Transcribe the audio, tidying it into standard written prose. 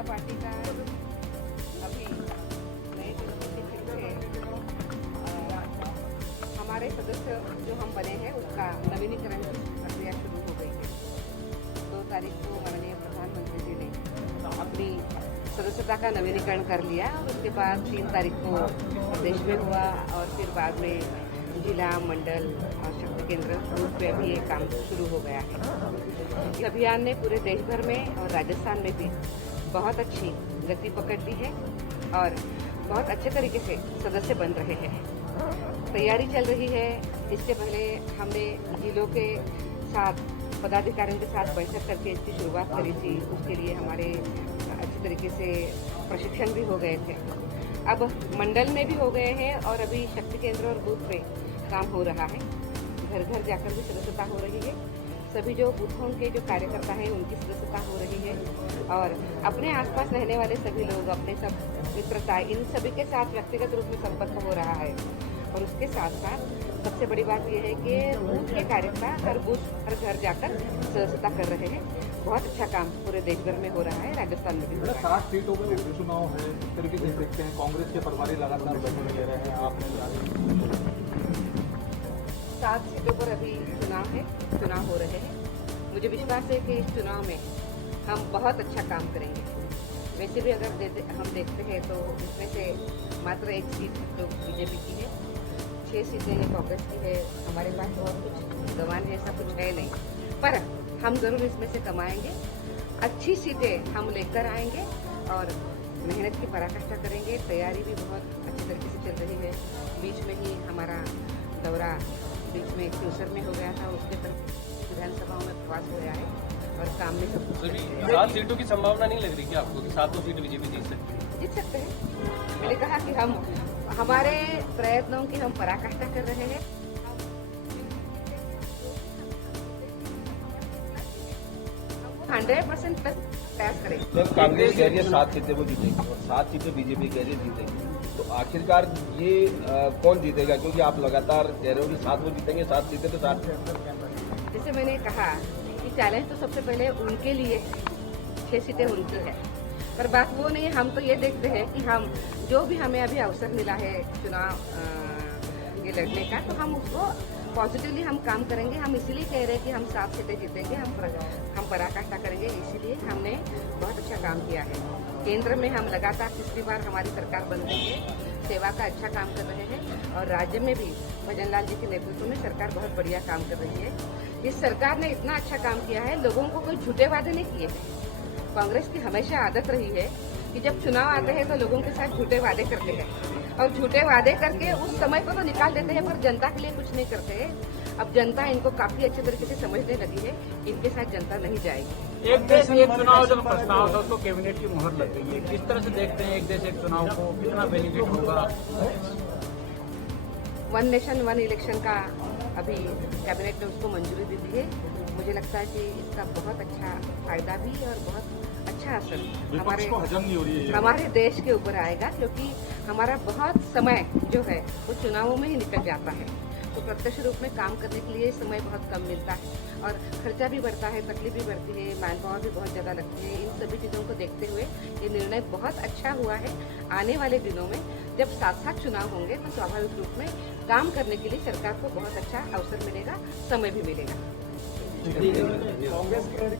जनता party का अभी नए दिनों से फिर से हमारे सदस्य जो हम बने हैं उसका नवीनीकरण की प्रक्रिया शुरू हो गई है। 2 तारीख को माननीय प्रधानमंत्री जी ने अपनी सदस्यता का नवीनीकरण कर लिया और उसके बाद 3 तारीख को प्रदेश में हुआ और फिर बाद में जिला, मंडल और शक्ति केंद्र रूप पे अभी ये काम शुरू हो गया है। ये अभियान ने पूरे देश भर में और राजस्थान में भी बहुत अच्छी गति पकड़ ली है और बहुत अच्छे तरीके से सदस्य बन रहे हैं। तैयारी चल रही है। इससे पहले हमने जिलों के साथ पदाधिकारियों के साथ बैठक करके इसकी शुरुआत करी थी। उसके लिए हमारे अच्छे तरीके से प्रशिक्षण भी हो गए थे। अब मंडल में भी हो गए हैं और अभी शक्ति केंद्र और बूथ पे काम हो रहा है। घर घर जाकर भी सदस्यता हो रही है। सभी जो बूथों के जो कार्यकर्ता हैं उनकी सदस्यता हो रही है और अपने आसपास रहने वाले सभी लोग अपने सब मित्रता इन सभी के साथ व्यक्तिगत रूप में संपर्क हो रहा है। और उसके साथ साथ सबसे बड़ी बात यह है कि बूथ के कार्यकर्ता हर बूथ हर घर जाकर सदस्यता कर रहे हैं। बहुत अच्छा काम पूरे देश भर में हो रहा है, राजस्थान में भी हो रहा है। 60 सीटों में उपचुनाव है, इस तरीके से देखते हैं। कांग्रेस के प्रभारी लगातार बैठक ले रहे हैं, आपने 7 सीटों पर अभी चुनाव हो रहे हैं। मुझे विश्वास है कि इस चुनाव में हम बहुत अच्छा काम करेंगे। वैसे भी अगर हम देखते हैं तो इसमें से मात्र 1 सीट तो बीजेपी की है, 6 सीटें कांग्रेस की है। हमारे पास बहुत कुछ गंवाने ऐसा कुछ है नहीं, पर हम जरूर इसमें से कमाएंगे। अच्छी सीटें हम लेकर आएंगे और मेहनत की पराकाष्ठा करेंगे। तैयारी भी बहुत अच्छे तरीके से चल रही है। बीच में ही हमारा दौरा बीच में क्यूसर में हो गया था, उसके तरफ विधानसभाओं में प्रवास हो गया है और काम में सब कुछ 7 सीटों की संभावना नहीं लग रही क्या आपको कि 7 सीट बीजेपी जीत सकते हैं। मैंने कहा कि हम हमारे प्रयत्नों की हम पराकाष्ठा कर रहे हैं। 100% तक प्रयास करेंगे। जब कांग्रेस कह रही है 7 सीटें वो जीतेगी और 7 सीटें बीजेपी कह रही है जीतेगी, तो आखिरकार ये कौन जीतेगा? क्योंकि आप लगातार कह रहे हो कि 7 वो जीतेंगे, 7 सीटें तो 7 जैसे मैंने कहा कि चैलेंज तो सबसे पहले उनके लिए 6 सीटें उनकी है, पर बात वो नहीं है। हम तो ये देखते हैं कि हम जो भी हमें अभी अवसर मिला है चुनाव ये लड़ने का, तो हम उसको पॉजिटिवली हम काम करेंगे। हम इसीलिए कह रहे हैं कि हम 7 सीटें जीतेंगे, हम पराकाष्ठा करेंगे। इसीलिए हमने बहुत अच्छा काम किया है। केंद्र में हम लगातार 3री बार हमारी सरकार बन रही है, सेवा का अच्छा काम कर रहे हैं और राज्य में भी भजन लाल जी के नेतृत्व में सरकार बहुत बढ़िया काम कर रही है। इस सरकार ने इतना अच्छा काम किया है, लोगों को कोई झूठे वादे नहीं किए हैं। कांग्रेस की हमेशा आदत रही है कि जब चुनाव आते हैं तो लोगों के साथ झूठे वादे करते हैं और झूठे वादे करके उस समय को तो निकाल देते हैं, पर जनता के लिए कुछ नहीं करते हैं। अब जनता इनको काफी अच्छे तरीके से समझने लगी है। इनके साथ जनता नहीं जाएगी। एक देश एक चुनाव जो प्रस्ताव था उसको कैबिनेट की मुहर लग गई है। किस तरह से देखते हैं एक देश एक चुनाव को, कितना बेनिफिट होगा? 1 नेशन 1 इलेक्शन का अभी कैबिनेट ने उसको मंजूरी दे दी है। मुझे लगता है कि इसका बहुत अच्छा फायदा भी और बहुत अच्छा असर हमारे देश के ऊपर आएगा, क्योंकि हमारा बहुत समय जो है वो चुनावों में ही निकल जाता है। तो प्रत्यक्ष रूप में काम करने के लिए समय बहुत कम मिलता है और खर्चा भी बढ़ता है, तकलीफ भी बढ़ती है, मैन पावर भी बहुत ज़्यादा लगती है। इन सभी चीज़ों को देखते हुए ये निर्णय बहुत अच्छा हुआ है। आने वाले दिनों में जब साथ-साथ चुनाव होंगे तो स्वाभाविक रूप में काम करने के लिए सरकार को बहुत अच्छा अवसर मिलेगा, समय भी मिलेगा।